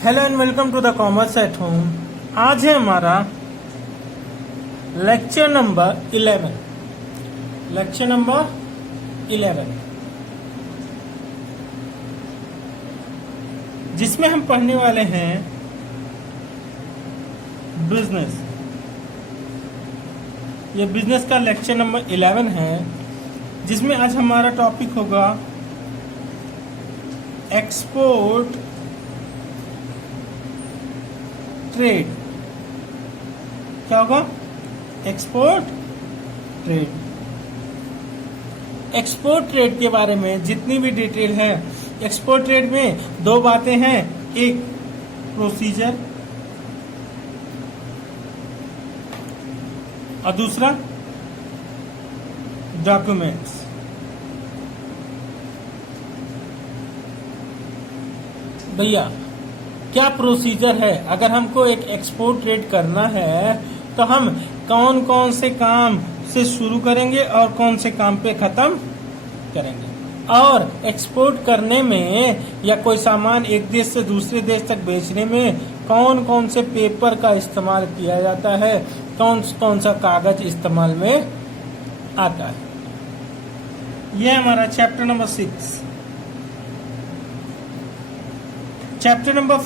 Hello and welcome to the commerce at home. आज है हमारा लेक्चर नंबर 11 जिसमें हम पढ़ने वाले हैं बिजनेस। ये बिजनेस का लेक्चर नंबर 11 है, जिसमें आज हमारा टॉपिक होगा एक्सपोर्ट ट्रेड। क्या होगा? Export trade. एक्सपोर्ट ट्रेड के बारे में जितनी भी डिटेल है, एक्सपोर्ट ट्रेड में दो बातें हैं, एक प्रोसीजर और दूसरा डॉक्यूमेंट्स। भैया क्या प्रोसीजर है? अगर हमको एक एक्सपोर्ट ट्रेड करना है तो हम कौन कौन से काम से शुरू करेंगे और कौन से काम पे खत्म करेंगे, और एक्सपोर्ट करने में या कोई सामान एक देश से दूसरे देश तक बेचने में कौन कौन से पेपर का इस्तेमाल किया जाता है, कौन कौन सा कागज इस्तेमाल में आता है। यह हमारा चैप्टर नंबर 6। चैप्टर नंबर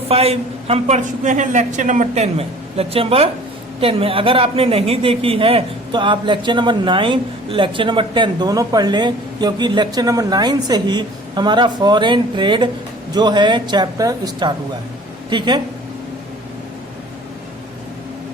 5 हम पढ़ चुके हैं लेक्चर नंबर 10 में। लेक्चर नंबर 10 में अगर आपने नहीं देखी है तो आप लेक्चर नंबर 9, लेक्चर नंबर 10 दोनों पढ़ लें, क्योंकि लेक्चर नंबर 9 से ही हमारा फॉरेन ट्रेड जो है चैप्टर स्टार्ट हुआ है। ठीक है।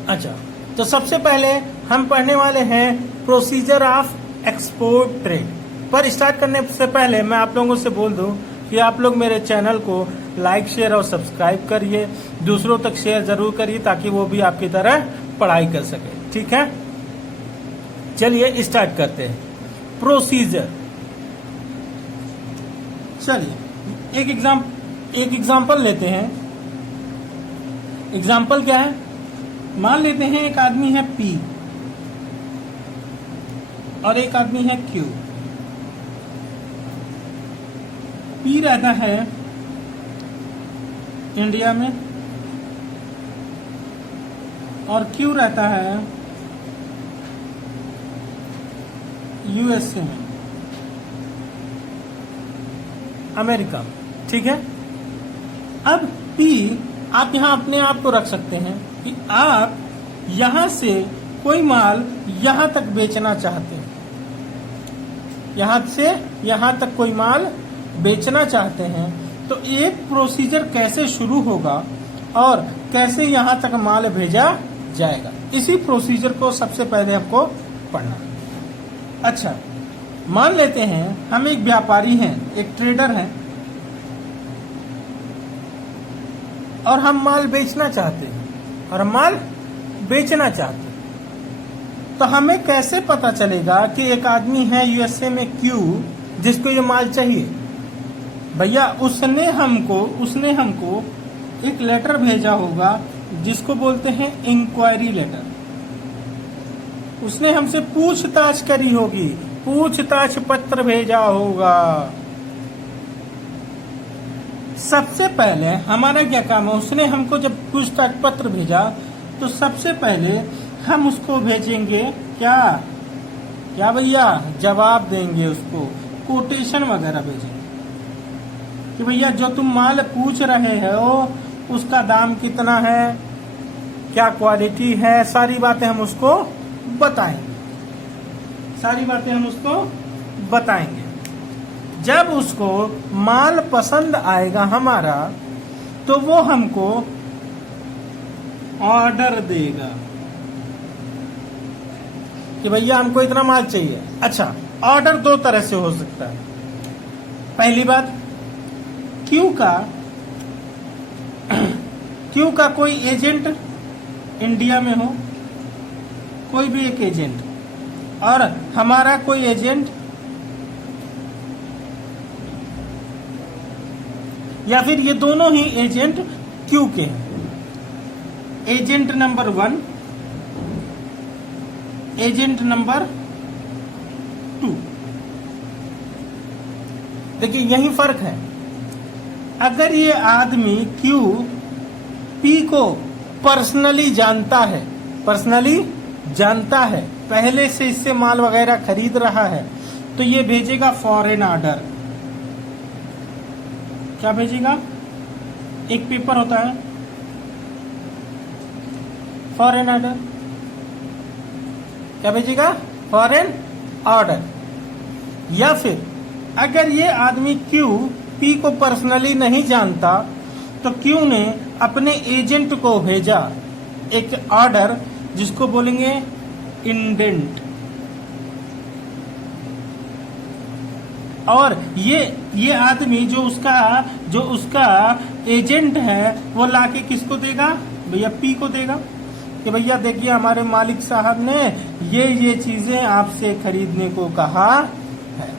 अच्छा, तो सबसे पहले हम पढ़ने वाले हैं प्रोसीजर ऑफ एक्सपोर्ट ट्रेड। पर स्टार्ट करने से पहले मैं आप लोगों से बोल दूं कि आप लोग मेरे चैनल को लाइक, शेयर और सब्सक्राइब करिए, दूसरों तक शेयर जरूर करिए ताकि वो भी आपकी तरह पढ़ाई कर सके। ठीक है, चलिए स्टार्ट करते हैं। प्रोसीजर। चलिए एक एग्जांपल लेते हैं। एग्जांपल क्या है? मान लेते हैं एक आदमी है P और एक आदमी है Q। P रहता है इंडिया में और Q रहता है USA में, अमेरिका में। ठीक है। अब P आप यहां अपने आप को रख सकते हैं कि आप यहां से कोई माल यहां तक बेचना चाहते हैं, यहां से यहां तक कोई माल बेचना चाहते हैं, तो एक प्रोसीजर कैसे शुरू होगा और कैसे यहां तक माल भेजा जाएगा, इसी प्रोसीजर को सबसे पहले हमको पढ़ना। अच्छा, मान लेते हैं हम एक व्यापारी हैं, एक ट्रेडर हैं, और हम माल बेचना चाहते हैं तो हमें कैसे पता चलेगा कि एक आदमी है यूएसए में Q जिसको ये माल चाहिए? भैया उसने हमको एक लेटर भेजा होगा जिसको बोलते हैं इंक्वायरी लेटर। उसने हमसे पूछताछ करी होगी, पूछताछ पत्र भेजा होगा। सबसे पहले हमारा क्या काम है? उसने हमको जब पूछताछ पत्र भेजा तो सबसे पहले हम उसको भेजेंगे क्या भैया? जवाब देंगे, उसको कोटेशन वगैरह भेजेंगे कि भैया जो तुम माल पूछ रहे हो उसका दाम कितना है, क्या क्वालिटी है, सारी बातें हम उसको बताएंगे। जब उसको माल पसंद आएगा हमारा तो वो हमको ऑर्डर देगा कि भैया हमको इतना माल चाहिए। अच्छा, ऑर्डर दो तरह से हो सकता है। पहली बात, क्यू का कोई एजेंट इंडिया में हो, कोई भी एक एजेंट, और हमारा कोई एजेंट, या फिर ये दोनों ही एजेंट क्यू के हैं। Agent number 1, agent number 2। देखिए यही फर्क है। अगर ये आदमी क्यू पी को पर्सनली जानता है, पहले से इससे माल वगैरह खरीद रहा है, तो ये भेजेगा फॉरेन ऑर्डर। क्या भेजेगा? एक पेपर होता है फॉरेन ऑर्डर, क्या भेजेगा? Foreign order. या फिर अगर ये आदमी क्यू पी को पर्सनली नहीं जानता, तो क्यू ने अपने एजेंट को भेजा एक ऑर्डर जिसको बोलेंगे इंडेंट। और ये आदमी जो उसका एजेंट है वो लाके किसको देगा? भैया पी को देगा कि भैया देखिए हमारे मालिक साहब ने ये चीजें आपसे खरीदने को कहा है।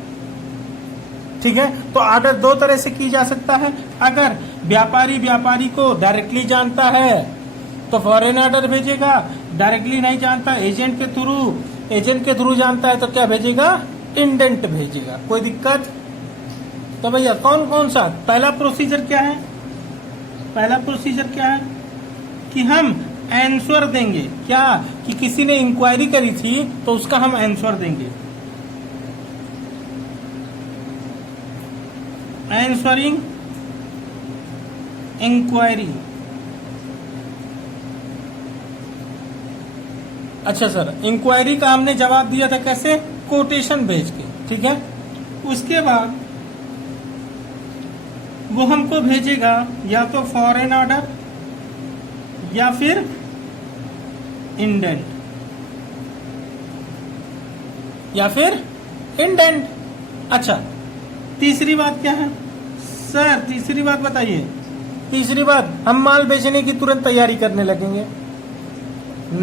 ठीक है, तो ऑर्डर दो तरह से की जा सकता है। अगर व्यापारी को डायरेक्टली जानता है तो फॉरेन ऑर्डर भेजेगा, डायरेक्टली नहीं जानता, एजेंट के थ्रू जानता है तो क्या भेजेगा? इंडेंट भेजेगा। कोई दिक्कत? तो भैया कौन सा पहला प्रोसीजर क्या है? पहला प्रोसीजर क्या है कि हम आंसर देंगे। क्या? कि किसी ने इंक्वायरी करी थी तो उसका हम आंसर देंगे। Answering inquiry. अच्छा सर, इंक्वायरी का हमने जवाब दिया था कैसे? कोटेशन भेज के। ठीक है, उसके बाद वो हमको भेजेगा या तो फॉरेन ऑर्डर या फिर इंडेंट, अच्छा, तीसरी बात क्या है सर? तीसरी बात बताइए। तीसरी बात, हम माल बेचने की तुरंत तैयारी करने लगेंगे?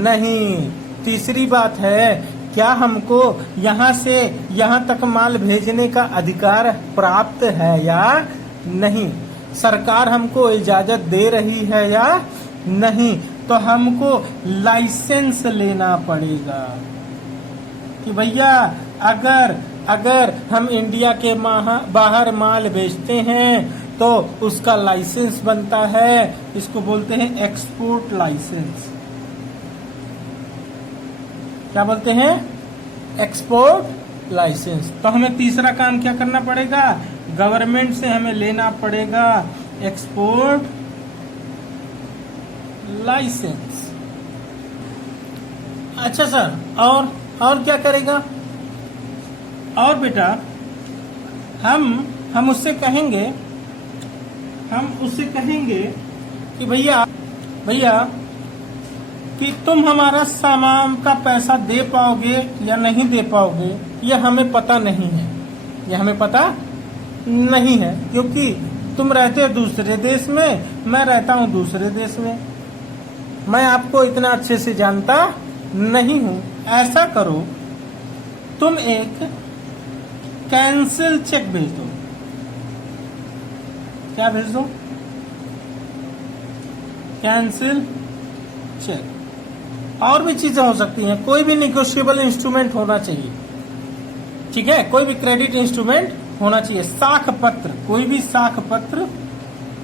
नहीं, तीसरी बात है क्या हमको यहाँ से यहाँ तक माल भेजने का अधिकार प्राप्त है या नहीं? सरकार हमको इजाजत दे रही है या नहीं? तो हमको लाइसेंस लेना पड़ेगा कि भैया अगर हम इंडिया के बाहर माल बेचते हैं तो उसका लाइसेंस बनता है, इसको बोलते हैं एक्सपोर्ट लाइसेंस। क्या बोलते हैं? Export license. तो हमें तीसरा काम क्या करना पड़ेगा? गवर्नमेंट से हमें लेना पड़ेगा एक्सपोर्ट लाइसेंस। अच्छा सर, और क्या करेगा? और बेटा हम उससे कहेंगे कि भैया कि तुम हमारा सामान का पैसा दे पाओगे या नहीं दे पाओगे, यह हमें पता नहीं है, क्योंकि तुम रहते हो दूसरे देश में, मैं रहता हूँ दूसरे देश में, मैं आपको इतना अच्छे से जानता नहीं हूँ। ऐसा करो, तुम एक कैंसिल चेक भेज दो। क्या भेज दो? Cancel cheque. और भी चीजें हो सकती हैं, कोई भी निगोशिएबल इंस्ट्रूमेंट होना चाहिए। ठीक है, कोई भी क्रेडिट इंस्ट्रूमेंट होना चाहिए। साख पत्र, कोई भी साख पत्र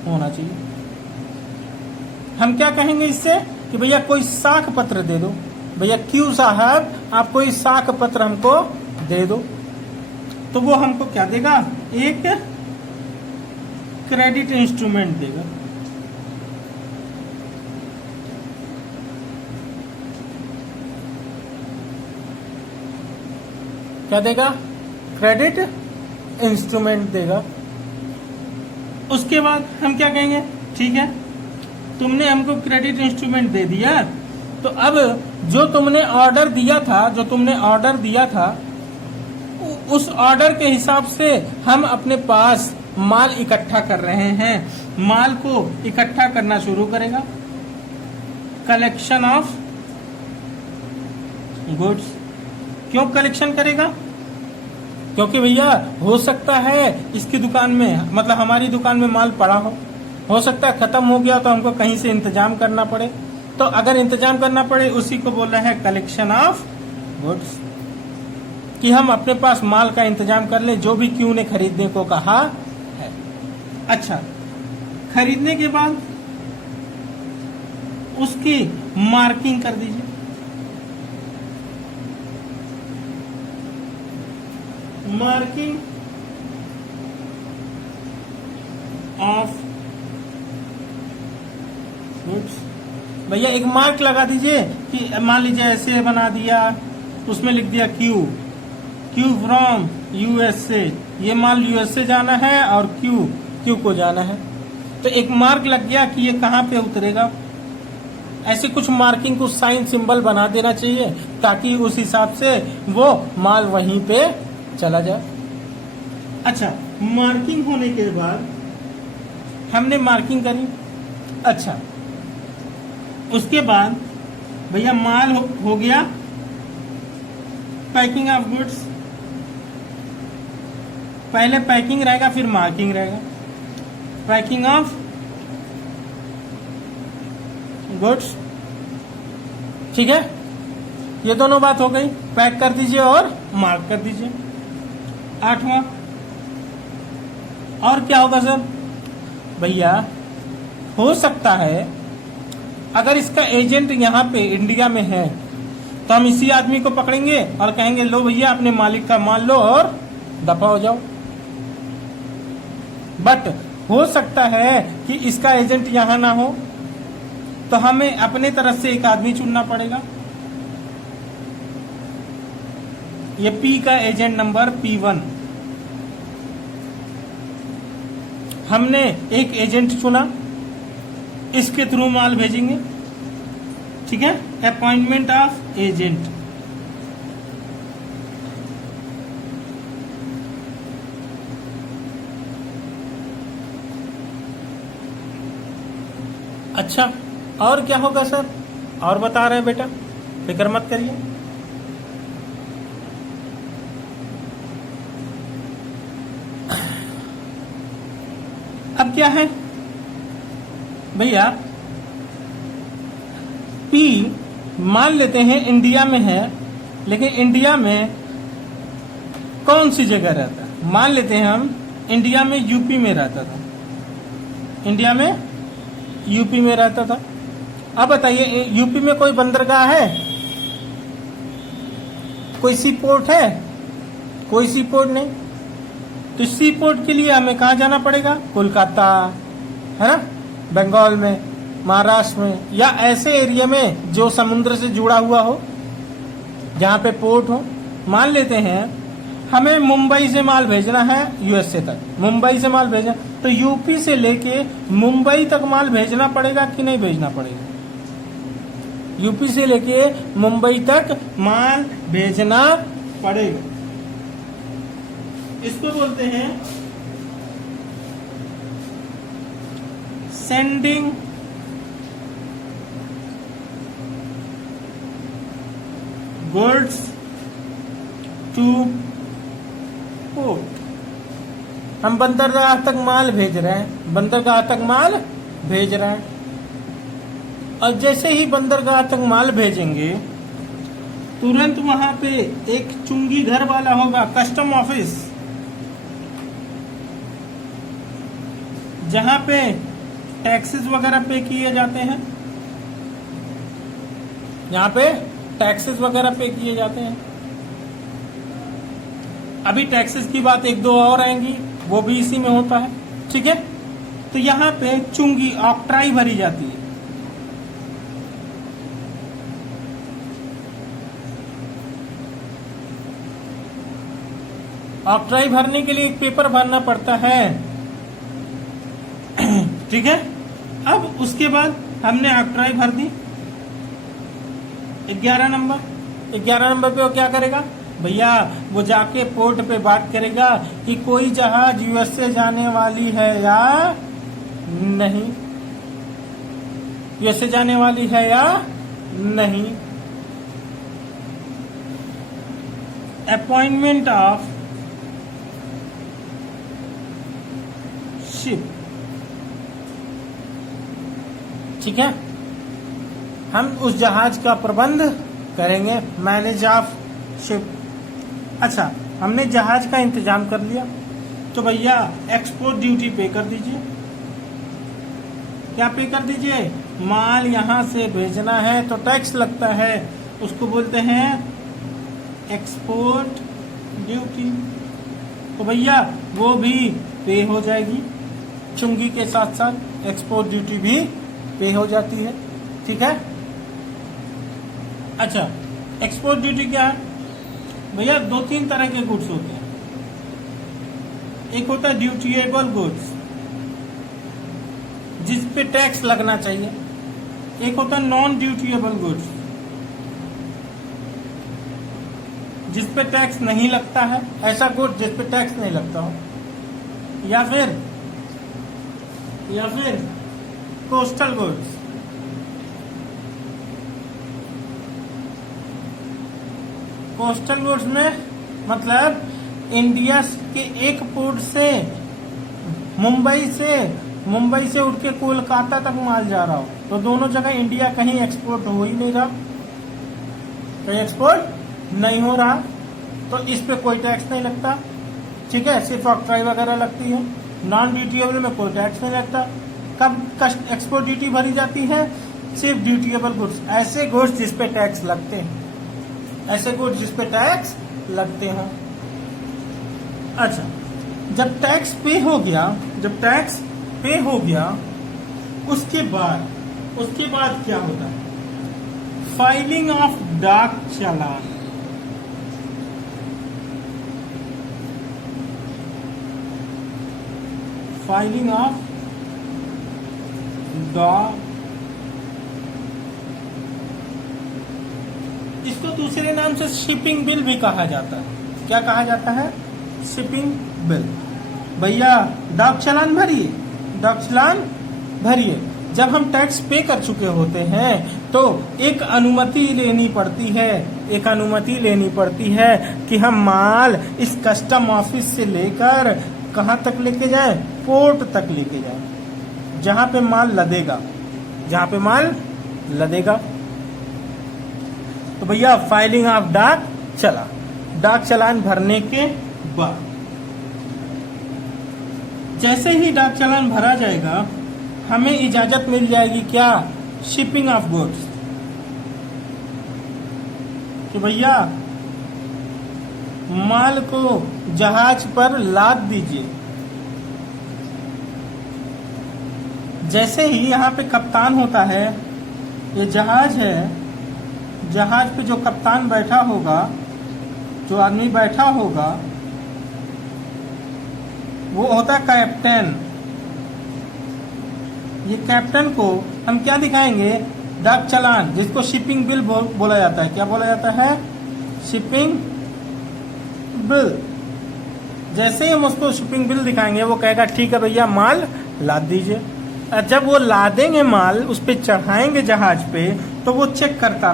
होना चाहिए। हम क्या कहेंगे इससे कि भैया कोई साख पत्र दे दो, भैया क्यू साहब आप कोई साख पत्र हमको दे दो। तो वो हमको क्या देगा? एक क्रेडिट इंस्ट्रूमेंट देगा। क्या देगा? क्रेडिट इंस्ट्रूमेंट देगा। उसके बाद हम क्या कहेंगे? ठीक है, तुमने हमको क्रेडिट इंस्ट्रूमेंट दे दिया, तो अब जो तुमने ऑर्डर दिया था उस ऑर्डर के हिसाब से हम अपने पास माल इकट्ठा कर रहे हैं। माल को इकट्ठा करना शुरू करेगा। Collection of goods. क्यों कलेक्शन करेगा? क्योंकि भैया हो सकता है इसकी दुकान में, मतलब हमारी दुकान में माल पड़ा हो सकता है खत्म हो गया तो हमको कहीं से इंतजाम करना पड़े। तो अगर इंतजाम करना पड़े, उसी को बोल रहे हैं कलेक्शन ऑफ गुड्स, कि हम अपने पास माल का इंतजाम कर ले जो भी क्यू ने खरीदने को कहा है। अच्छा, खरीदने के बाद उसकी मार्किंग कर दीजिए। मार्किंग ऑफ गुड्स, भैया एक मार्क लगा दीजिए कि मान लीजिए ऐसे बना दिया, उसमें लिख दिया क्यू फ्रॉम यूएसए, ये माल यूएसए जाना है और क्यू को जाना है, तो एक मार्क लग गया कि ये कहाँ पे उतरेगा। ऐसे कुछ मार्किंग, कुछ साइन सिंबल बना देना चाहिए ताकि उस हिसाब से वो माल वहीं पे चला जाए। अच्छा, मार्किंग होने के बाद हमने मार्किंग करी। अच्छा, उसके बाद भैया माल हो गया, पैकिंग ऑफ गुड्स, पहले पैकिंग रहेगा फिर मार्किंग रहेगा। पैकिंग ऑफ गुड्स, ठीक है, ये दोनों बात हो गई। पैक कर दीजिए और मार्क कर दीजिए। 8वां और क्या होगा सर? भैया हो सकता है अगर इसका एजेंट यहाँ पे इंडिया में है तो हम इसी आदमी को पकड़ेंगे और कहेंगे लो भैया अपने मालिक का माल लो और दफा हो जाओ। बट हो सकता है कि इसका एजेंट यहाँ ना हो तो हमें अपने तरफ से एक आदमी चुनना पड़ेगा। ये पी का एजेंट नंबर P1, हमने एक एजेंट चुना, इसके थ्रू माल भेजेंगे, ठीक है। अपॉइंटमेंट ऑफ एजेंट, अच्छा और क्या होगा सर? और बता रहे हैं बेटा, फिक्र मत करिए। अब क्या है भैया, पी मान लेते हैं इंडिया में है, लेकिन इंडिया में कौन सी जगह रहता है? मान लेते हैं हम इंडिया में यूपी में रहता था, इंडिया में यूपी में रहता था। अब बताइए यूपी में कोई बंदरगाह है? कोई सी पोर्ट है? कोई सी पोर्ट नहीं। तो सी पोर्ट के लिए हमें कहाँ जाना पड़ेगा? कोलकाता, है ना, बंगाल में, महाराष्ट्र में, या ऐसे एरिया में जो समुद्र से जुड़ा हुआ हो, जहाँ पे पोर्ट हो। मान लेते हैं हमें मुंबई से माल भेजना है यूएसए तक, मुंबई से माल भेजना, तो यूपी से लेके मुंबई तक माल भेजना पड़ेगा कि नहीं भेजना पड़ेगा? यूपी से लेके मुंबई तक माल भेजना पड़ेगा। इसको बोलते हैं सेंडिंग गुड्स टू पोर्ट। हम बंदरगाह तक माल भेज रहे हैं, बंदरगाह तक माल भेज रहे हैं, और जैसे ही बंदरगाह तक माल भेजेंगे तुरंत वहां पे एक चुंगी घर वाला होगा, कस्टम ऑफिस, जहां पे टैक्सेस वगैरह पे किए जाते हैं, जहां पे टैक्सेस वगैरह पे किए जाते हैं। अभी टैक्सेस की बात एक दो और आएंगी, वो भी इसी में होता है, ठीक है। तो यहाँ पे चुंगी, ऑक्ट्राई भरी जाती है। ऑक्ट्राई भरने के लिए एक पेपर भरना पड़ता है, ठीक है। अब उसके बाद हमने ऑक्ट्राई भर दी 11 नंबर। 11 नंबर पे वो क्या करेगा भैया? वो जाके पोर्ट पे बात करेगा कि कोई जहाज यूएसए जाने वाली है या नहीं, यूएसए जाने वाली है या नहीं। अपॉइंटमेंट ऑफ शिप, ठीक है, हम उस जहाज का प्रबंध करेंगे, मैनेज ऑफ शिप। अच्छा, हमने जहाज का इंतजाम कर लिया, तो भैया एक्सपोर्ट ड्यूटी पे कर दीजिए। क्या पे कर दीजिए, माल यहां से भेजना है तो टैक्स लगता है, उसको बोलते हैं एक्सपोर्ट ड्यूटी। तो भैया वो भी पे हो जाएगी, चुंगी के साथ साथ एक्सपोर्ट ड्यूटी भी पे हो जाती है। ठीक है। अच्छा, एक्सपोर्ट ड्यूटी क्या है भैया? 2-3 तरह के गुड्स होते हैं। एक होता है ड्यूटीएबल गुड्स जिस पे टैक्स लगना चाहिए, एक होता है नॉन ड्यूटीएबल गुड्स जिस पे टैक्स नहीं लगता है, ऐसा गुड जिस पे टैक्स नहीं लगता हो, या फिर कोस्टल गुड्स। कोस्टल गुड्स में मतलब इंडिया के एक पोर्ट से मुंबई से उठ के कोलकाता तक माल जा रहा हो, तो दोनों जगह इंडिया कहीं एक्सपोर्ट हो ही नहीं रहा, कहीं एक्सपोर्ट नहीं हो रहा, तो इस पे कोई टैक्स नहीं लगता। ठीक है, सिर्फ ऑक्ट्राई वगैरह लगती है। नॉन ड्यूटीएबल में कोई टैक्स नहीं लगता। कब एक्सपोर्ट ड्यूटी भरी जाती है? सिर्फ ड्यूटीएबल गुड्स, ऐसे गुड्स जिस पे टैक्स लगते हैं, ऐसे गुड्स जिस पे टैक्स लगते हैं। अच्छा, जब टैक्स पे हो गया, उसके बाद क्या होता है? फाइलिंग ऑफ डाक चालान। फाइलिंग ऑफ डाक, इसको दूसरे नाम से शिपिंग बिल भी कहा जाता है। क्या कहा जाता है? Shipping bill. भैया डाक चालान भरिए। जब हम टैक्स पे कर चुके होते हैं तो एक अनुमति लेनी पड़ती है कि हम माल इस कस्टम ऑफिस से लेकर कहां तक लेके जाए? पोर्ट तक लेके जाए, जहां पे माल लदेगा। तो भैया फाइलिंग ऑफ डाक चालान भरने के बाद, जैसे ही डाक चालान भरा जाएगा, हमें इजाजत मिल जाएगी क्या? Shipping of goods. कि भैया माल को जहाज पर लाद दीजिए। जैसे ही यहाँ पे कप्तान होता है, ये जहाज है, जहाज पे जो कप्तान बैठा होगा, जो आदमी बैठा होगा, वो होता है कैप्टन। ये कैप्टन को हम क्या दिखाएंगे? डाक चालान, जिसको शिपिंग बिल बोला जाता है। क्या बोला जाता है? Shipping bill. जैसे ही हम उसको शिपिंग बिल दिखाएंगे, वो कहेगा ठीक है भैया माल लाद दीजिए। जब वो लादेंगे माल, उस पे चढ़ाएंगे जहाज पे, तो वो चेक करता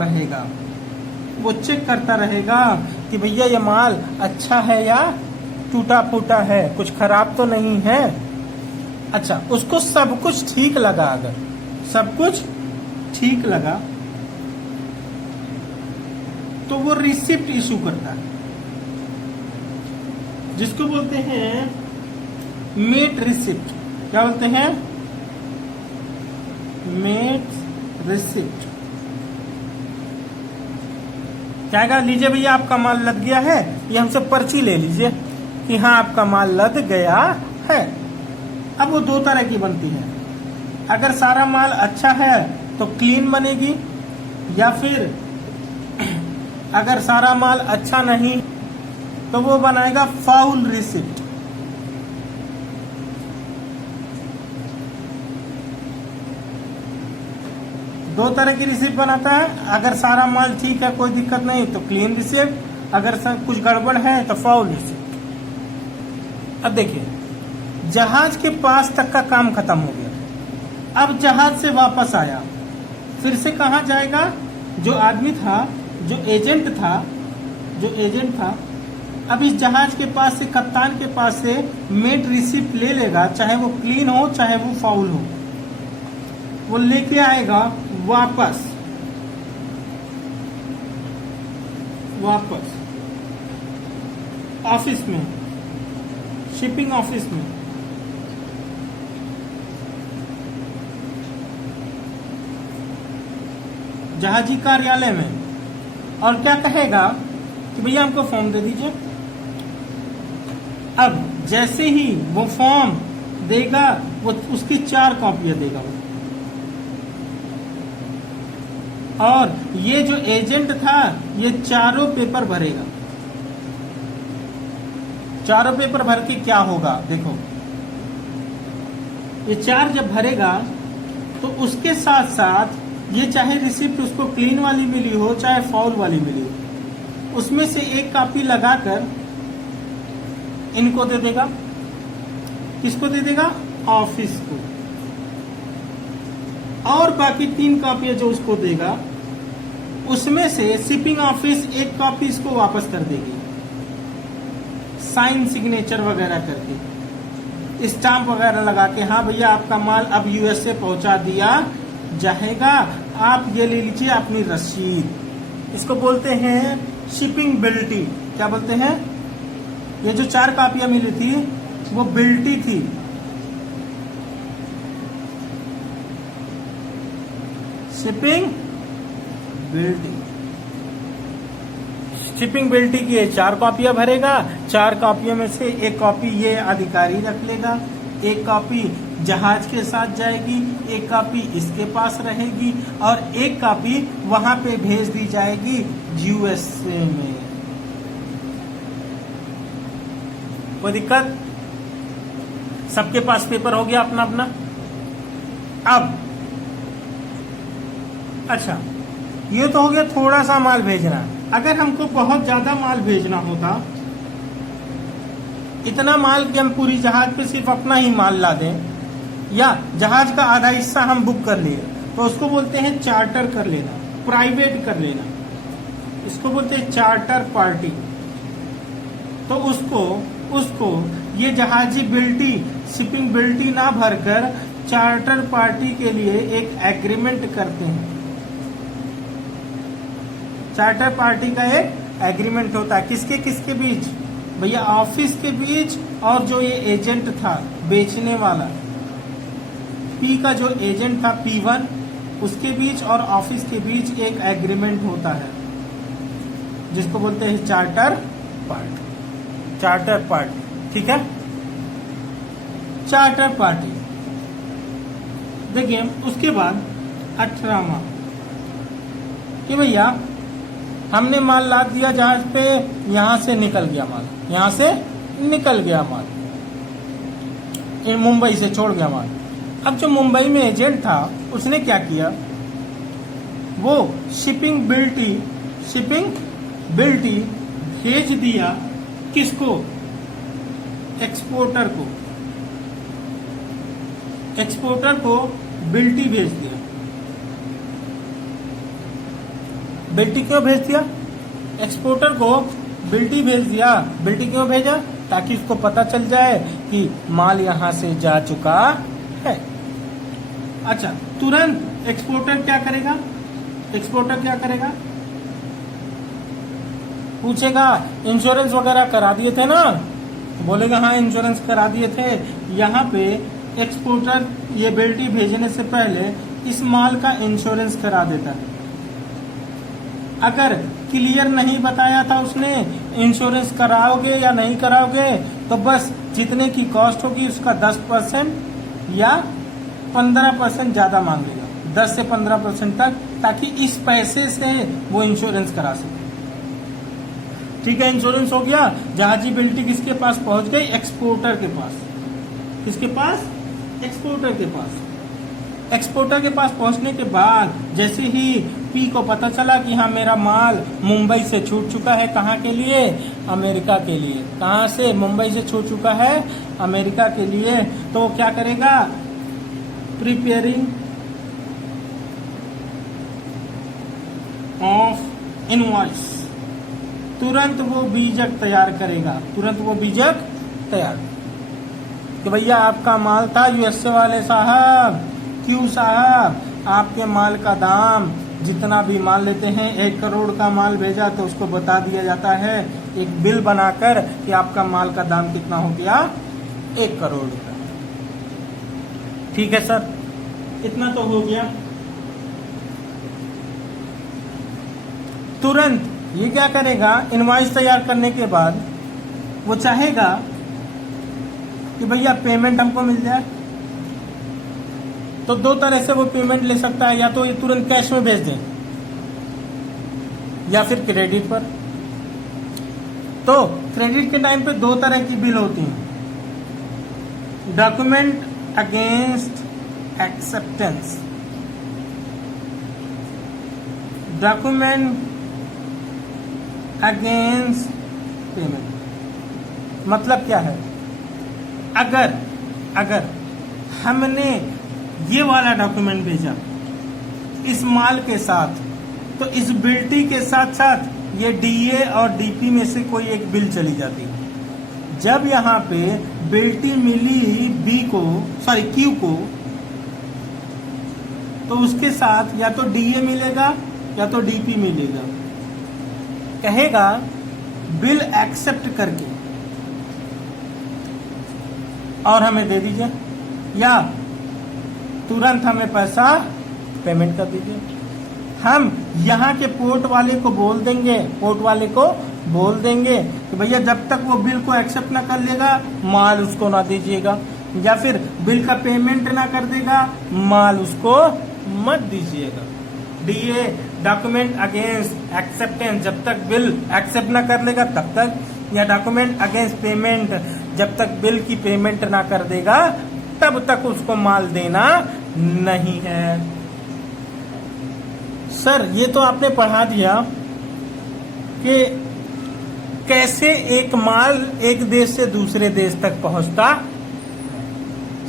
रहेगा कि भैया ये माल अच्छा है या टूटा फूटा है, कुछ खराब तो नहीं है। अच्छा, उसको सब कुछ ठीक लगा, अगर सब कुछ ठीक लगा तो वो रिसिप्ट इशू करता है, जिसको बोलते हैं मेट रिसिप्ट। क्या बोलते हैं? Mate receipt. क्या कहा? लीजिए भैया आपका माल लद गया है, ये हमसे पर्ची ले लीजिए कि हाँ आपका माल लद गया है। अब वो 2 तरह की बनती है। अगर सारा माल अच्छा है तो क्लीन बनेगी, या फिर अगर सारा माल अच्छा नहीं तो वो बनाएगा फाउल रिसिप्ट। दो तरह की रिसिप्ट बनाता है। अगर सारा माल ठीक है, कोई दिक्कत नहीं, तो क्लीन रिसिप्ट। अगर सब कुछ गड़बड़ है तो फाउल रिसिप्ट। अब देखिए, जहाज के पास तक का काम खत्म हो गया। अब जहाज से वापस आया, फिर से कहाँ जाएगा? जो आदमी था, जो एजेंट था, अब इस जहाज के पास से, कप्तान के पास से मेट रिसिप्ट ले लेगा, चाहे वो क्लीन हो चाहे वो फाउल हो, वो लेके आएगा वापस ऑफिस में, शिपिंग ऑफिस में। जहाजी कार्यालय में और क्या कहेगा कि भैया हमको फॉर्म दे दीजिए। अब जैसे ही वो फॉर्म देगा वो उसकी 4 कॉपियां देगा वो, और ये जो एजेंट था ये चारों पेपर भरेगा। चारों पेपर भर के क्या होगा देखो, ये 4 जब भरेगा तो उसके साथ साथ ये चाहे रिसिप्ट उसको क्लीन वाली मिली हो चाहे फाउल वाली मिली हो, उसमें से एक कॉपी लगाकर इनको दे देगा। किसको दे देगा? ऑफिस को। और बाकी 3 कॉपियां जो उसको देगा उसमें से शिपिंग ऑफिस एक कॉपी इसको वापस कर देगी, साइन सिग्नेचर वगैरह करके, स्टाम्प वगैरह लगा के, हाँ भैया आपका माल अब यूएसए पहुंचा दिया जाएगा, आप ये ले लीजिए अपनी रसीद। इसको बोलते हैं शिपिंग बिल्टी। क्या बोलते हैं? ये जो 4 कॉपियां मिली थी वो बिल्टी थी। शिपिंग बिल्टी। शिपिंग बिल्टी की 4 कॉपियां भरेगा, 4 कॉपियों में से एक कॉपी ये अधिकारी रख लेगा, एक कॉपी जहाज के साथ जाएगी, एक कॉपी इसके पास रहेगी और एक कॉपी वहां पे भेज दी जाएगी यूएसए में। कोई दिक्कत? सबके पास पेपर हो गया अपना अपना। अब अच्छा, ये तो हो गया थोड़ा सा माल भेजना। अगर हमको बहुत ज्यादा माल भेजना होता, इतना माल कि हम पूरी जहाज पे सिर्फ अपना ही माल ला दें या जहाज का आधा हिस्सा हम बुक कर लिए, तो उसको बोलते हैं चार्टर कर लेना, प्राइवेट कर लेना। इसको बोलते हैं चार्टर पार्टी। तो उसको ये जहाजी बिल्टी, शिपिंग बिल्टी ना भरकर चार्टर पार्टी के लिए एक एग्रीमेंट करते हैं। चार्टर पार्टी का एक एग्रीमेंट होता है किसके किसके बीच? भैया ऑफिस के बीच और जो ये एजेंट था बेचने वाला, पी का जो एजेंट था P1, उसके बीच और ऑफिस के बीच एक एग्रीमेंट होता है जिसको बोलते हैं चार्टर पार्टी। चार्टर पार्टी, ठीक है? Charter party. देखिए उसके बाद 18वां कि भैया हमने माल लाद दिया जहाज पे, यहां से निकल गया माल, यहां से निकल गया माल, मुंबई से छोड़ गया माल। अब जो मुंबई में एजेंट था उसने क्या किया, वो शिपिंग बिल्टी भेज दिया किसको? एक्सपोर्टर को। एक्सपोर्टर को बिल्टी भेज दिया। बिल्टी क्यों भेज दिया? एक्सपोर्टर को बिल्टी भेज दिया। बिल्टी क्यों भेजा? ताकि उसको पता चल जाए कि माल यहां से जा चुका है। अच्छा, तुरंत एक्सपोर्टर क्या करेगा? एक्सपोर्टर क्या करेगा? पूछेगा इंश्योरेंस वगैरह करा दिए थे ना? बोलेगा हाँ इंश्योरेंस करा दिए थे। यहाँ पे एक्सपोर्टर ये बिल्टी भेजने से पहले इस माल का इंश्योरेंस करा देता है। अगर क्लियर नहीं बताया था उसने इंश्योरेंस कराओगे या नहीं कराओगे, तो बस जितने की कॉस्ट होगी उसका 10% या 15% ज्यादा मांगेगा, 10 से 15% तक, ताकि इस पैसे से वो इंश्योरेंस करा सके। ठीक है, इंश्योरेंस हो गया। जहाजी बिल्टी किसके पास पहुंच गई? एक्सपोर्टर के पास। किसके पास? एक्सपोर्टर के पास। एक्सपोर्टर के पास पहुंचने के बाद जैसे ही पी को पता चला कि हाँ मेरा माल मुंबई से छूट चुका है, कहाँ के लिए? अमेरिका के लिए। कहाँ से? मुंबई से छूट चुका है अमेरिका के लिए। तो वो क्या करेगा? Preparing of invoice. तुरंत वो बीजक तैयार करेगा। तुरंत वो बीजक तैयार कि भैया आपका माल था यूएसए वाले साहब, क्यों साहब, आपके माल का दाम जितना भी माल लेते हैं, 1 करोड़ का माल भेजा तो उसको बता दिया जाता है एक बिल बनाकर कि आपका माल का दाम कितना हो गया? 1 करोड़ रुपया। ठीक है सर, इतना तो हो गया। तुरंत ये क्या करेगा, इनवॉइस तैयार करने के बाद वो चाहेगा कि भैया पेमेंट हमको मिल जाए। तो दो तरह से वो पेमेंट ले सकता है, या तो ये तुरंत कैश में भेज दें या फिर क्रेडिट पर। तो क्रेडिट के टाइम पे दो तरह की बिल होती हैं, document against acceptance, document against payment. मतलब क्या है, अगर हमने ये वाला डॉक्यूमेंट भेजा इस माल के साथ, तो इस बिल्टी के साथ साथ ये डीए और डीपी में से कोई एक बिल चली जाती है। जब यहाँ पे बिल्टी मिली क्यू को, तो उसके साथ या तो डीए मिलेगा या तो डीपी मिलेगा। कहेगा बिल एक्सेप्ट करके और हमें दे दीजिए, या तुरंत हमें पैसा पेमेंट कर दीजिए। हम यहाँ के पोर्ट वाले को बोल देंगे कि भैया जब तक वो बिल को एक्सेप्ट ना कर लेगा माल उसको ना दीजिएगा, या फिर बिल का पेमेंट ना कर देगा माल उसको मत दीजिएगा। डीए डॉक्यूमेंट अगेंस्ट एक्सेप्टेंस, जब तक बिल एक्सेप्ट ना कर लेगा तब तक, या डॉक्यूमेंट अगेंस्ट पेमेंट, जब तक बिल की पेमेंट ना कर देगा तब तक उसको माल देना नहीं है। सर ये तो आपने पढ़ा दिया कि कैसे एक माल एक देश से दूसरे देश तक पहुंचता।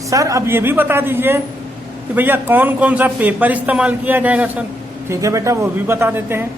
सर अब ये भी बता दीजिए कि भैया कौन कौन सा पेपर इस्तेमाल किया जाएगा। सर ठीक है बेटा, वो भी बता देते हैं।